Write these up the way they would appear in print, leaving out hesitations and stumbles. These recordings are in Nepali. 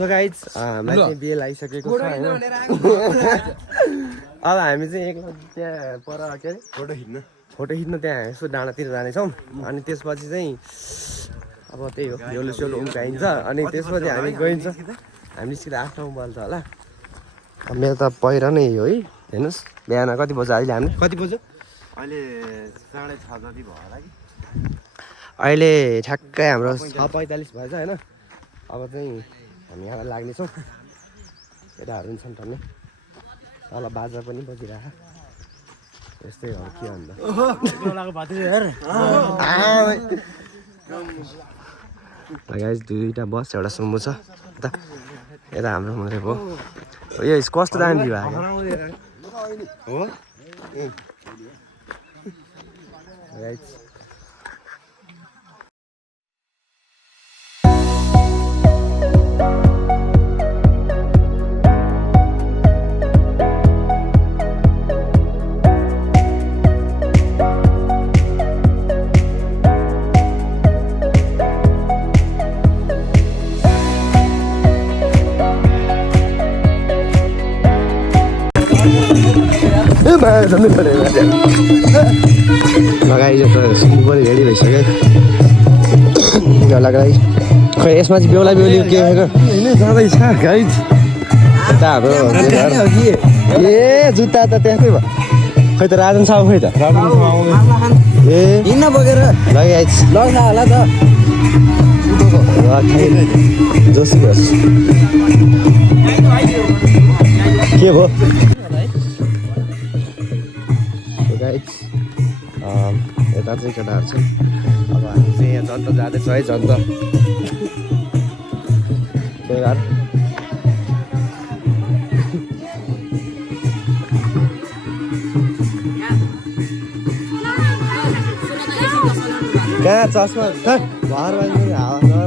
सो गाइज हामीलाई चाहिँ बिहे लागिसकेको छ होइन अब हामी चाहिँ एकल त्यहाँ पर के अरे फोटो खिच्न त्यहाँ यसो डाँडातिर जानेछौँ अनि त्यसपछि चाहिँ अब त्यही हो सेलो सेलो उम्काइन्छ अनि त्यसपछि हामी गइन्छ हामी निस्किँदा 8 ठाउँ बल्छ होला मेरो त पहिरो नै हो है हेर्नुहोस् बिहान कति बज्यो अहिले हामी कति बज्यो अहिले 6:30 जति भयो होला कि अहिले ठ्याक्कै हाम्रो 6:45 भएछ होइन अब चाहिँ हामी यहाँ लाग्नेछौँ केटाहरू पनि छन् टन्नै तल बाजा पनि बजिरहेको यस्तै हो के अन्त गाइस दुईवटा बस एउटा सुमो छ यता हाम्रो मात्रै भयो यो कस्तो दामी भयो हो गाइस लगाइयो त सुन्नु पनि रेडी भइसक्यो बेहुलाको लागि खै यसमा चाहिँ बेहुला बेहुली के होइन जाँदैछ गाइज यता हाम्रो ए जुत्ता त त्यहाँकै भयो खै त राजन साहु खै त ए हिँड्न बोकेर लगाइज लग्ला होला त जोसी बस के भयो यता चाहिँ केटाहरू छ अब हामी चाहिँ यहाँ जन्त जाँदैछौँ है जन्त बेकार कहाँ चस्मा घर बाज्नु हावा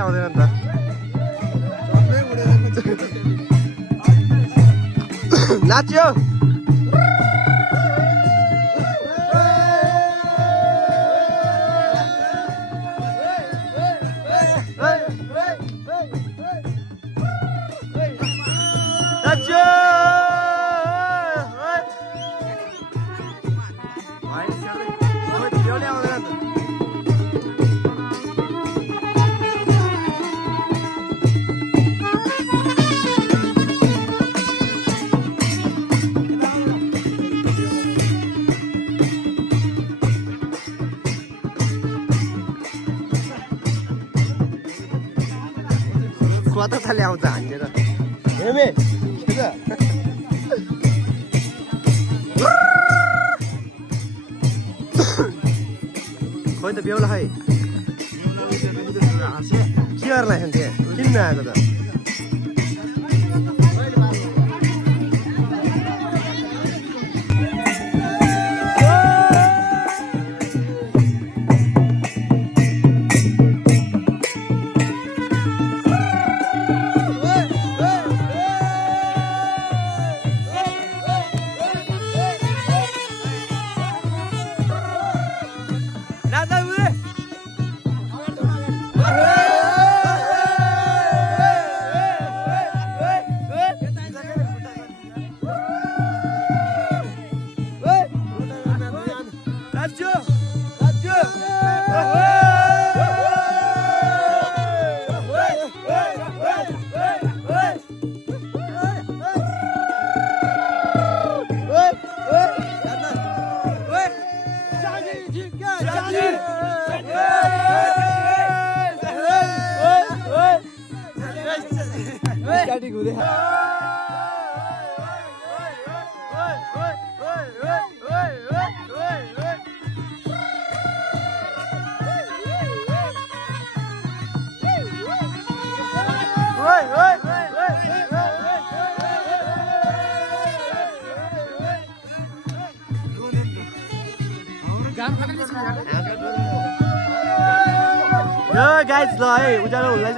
आउँदैन नि त नाच्यो कता खाले आउँछ हानेर हेमे खोइ त बेहुला खै के गर्ला खान्थे किन आएको त गाइस ल है उज्यालो हुनलाई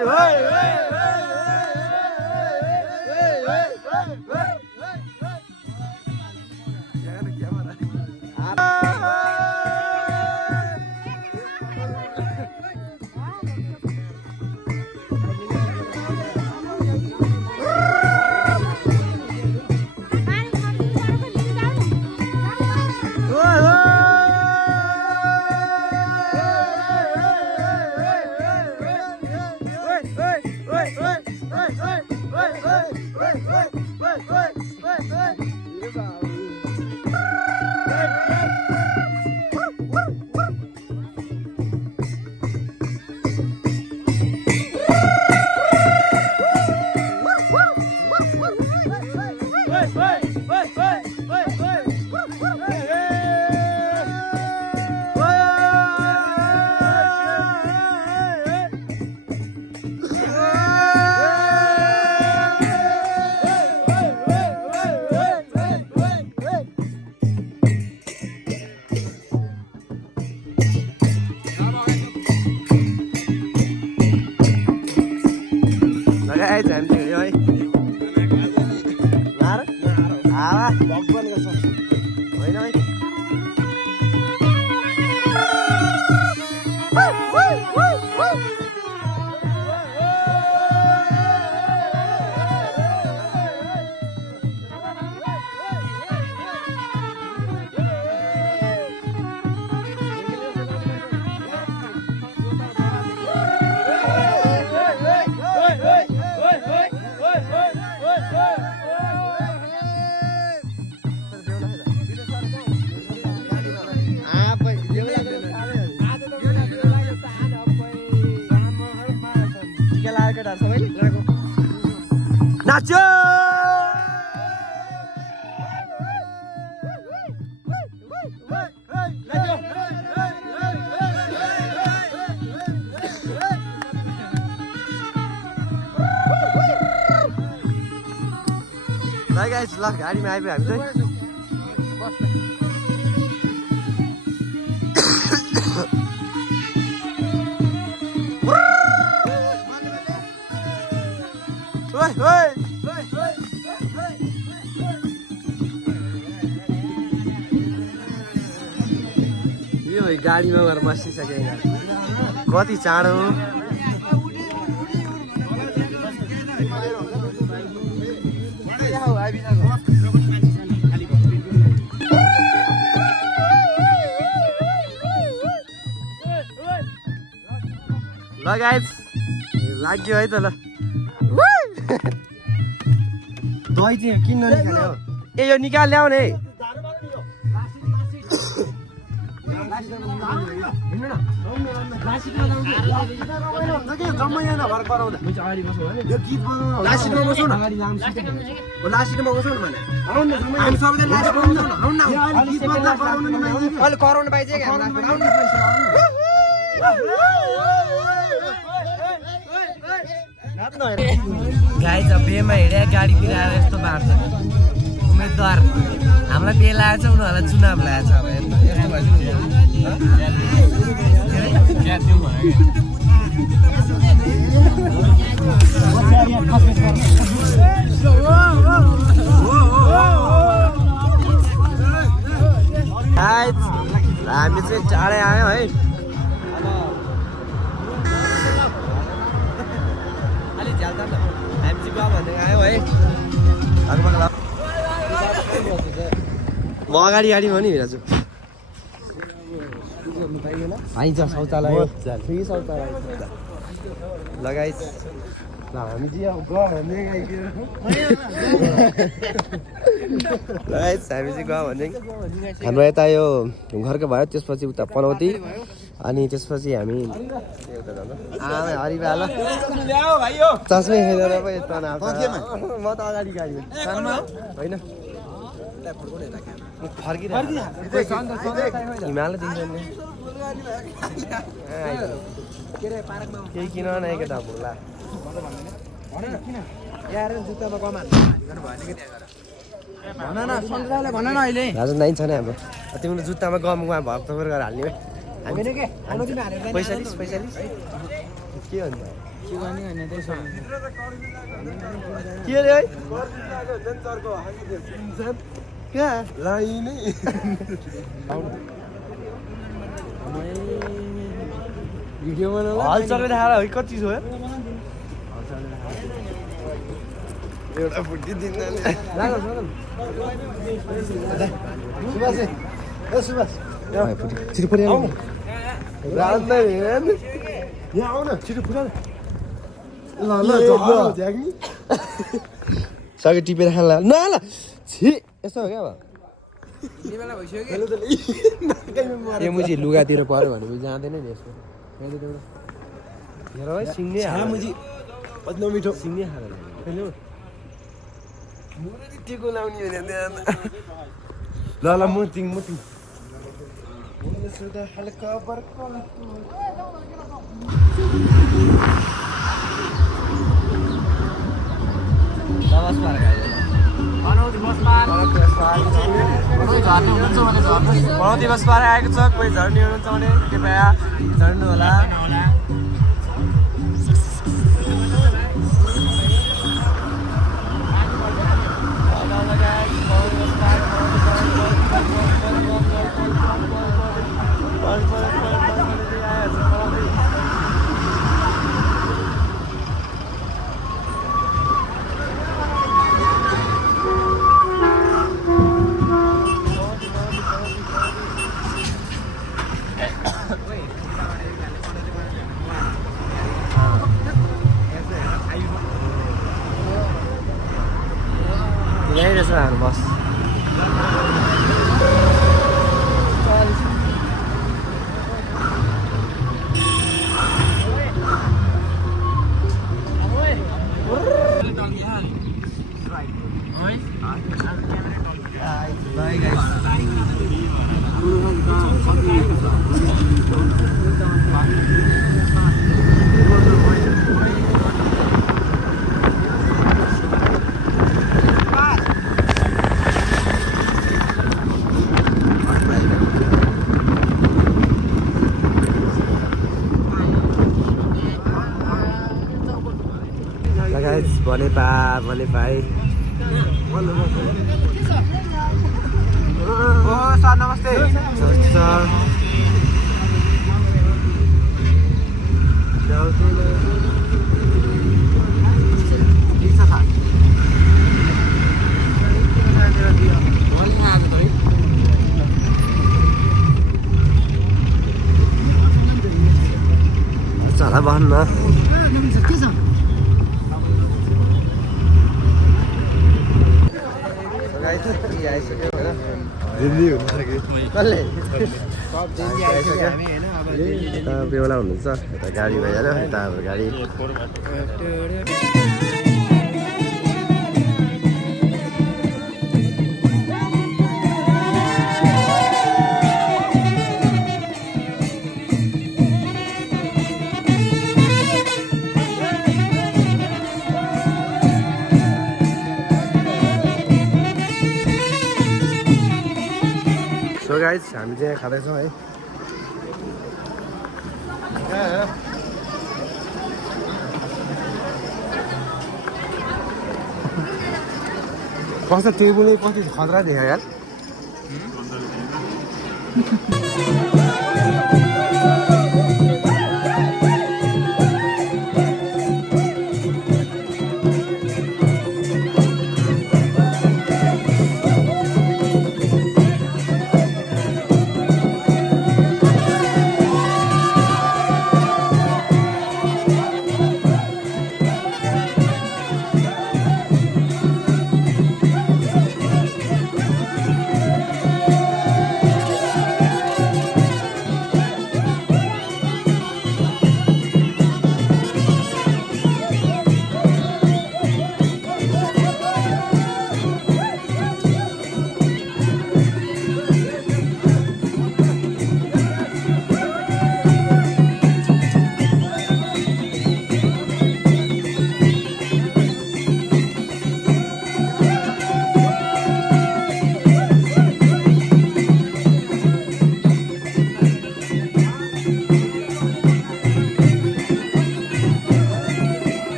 नाच्यो गाइस ल गाडीमा आइपुग्यो हामी चाहिँ यो गाडीमा गएर बसिसक्यो कति चाँडो ल गाइस लाग्यो है त ल दही चाहिँ किन्न निकाल्यो ए यो निकाल ल्याउ नि कराउनु पाइन्छ गाई छ बेमा हिँडे गाडीतिर आएर यस्तो बाँड्छ उम्मेदवार हामीलाई बे लागेको छ उनीहरूलाई चुनाव लागेको छ अब हामी चाहिँ टाढै आयौँ है हामी चाहिँ भन्दै आयौँ है म अगाडि गाडी पनि हिँड्छु आइन्छ शौचालय शौचालय लगाइस ल हामी चाहिँ अब गयो भने लगाइस हामी चाहिँ गयो भने हाम्रो यता यो घरको भयो त्यसपछि उता पनौती अनि त्यसपछि हामी हरिबाल चस्मै खेलेर पो यता म त अगाडि गाडी होइन हिमालय देखिन्छ केही किन न केटा भोला राजन दाइ छ नि हाम्रो तिम्रो जुत्तामा गममा भक्त गरेर हाल्ने पैँतालिस के हुन्छ के अरे है कहाँ लाइनै भिडियो बनाउनु हल चल्दै देखाएर है कति छ एउटा फुटी दिन सुभाष छिटो पुऱ्याउ यहाँ आउ न छिटो पुऱ्याउ सके टिपेर खाला न ल छि यस्तो हो क्या अब यो मुजी लुगातिर पर्यो भनेपछि जाँदैन नि यसो हेर है सिङ्गे मुजी अझ मिठो सिङ्गे खाएर हेलो टिको लाउने भने ल ल मुटिङ हल्का बर्को पनौती बस पार आएको छ कोही झर्ने हुनुहुन्छ भने कृपया झर्नु होला यहीँ रहेछ हाम्रो बस भने पाए ओ सर नमस्ते सर चला भन्न आइसक्यो होइन दिल्ली हुन सक्यो कसले बेहुला हुनुहुन्छ यता गाडी भइहाल्यो यता हाम्रो गाडी सो गाइज हामी चाहिँ खाँदैछौँ है कस्तो टेबुलै कति खतरा देखा यार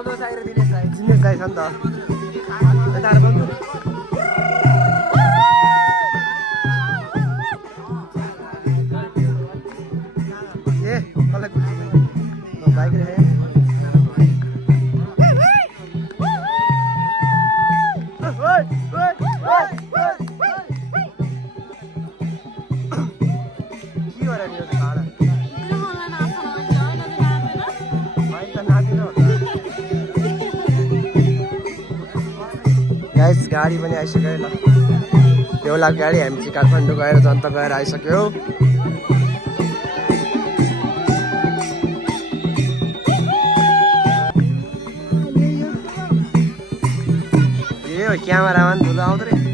जिन्ने चाहिन्छ नि त ए कसलाई बाइक रे गाइस गाडी पनि आइसक्यो ल बेहुला गाडी हामी चाहिँ काठमाडौँ गएर जनता गएर आइसक्यो ए हो क्यामेरामा पनि धुलो आउँदो रहेछ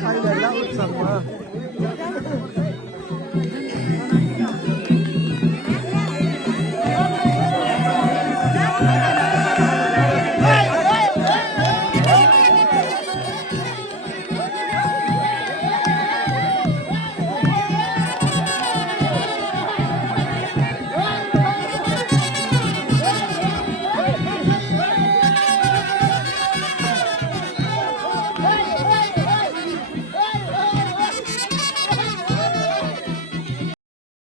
छैन ल उत्सवमा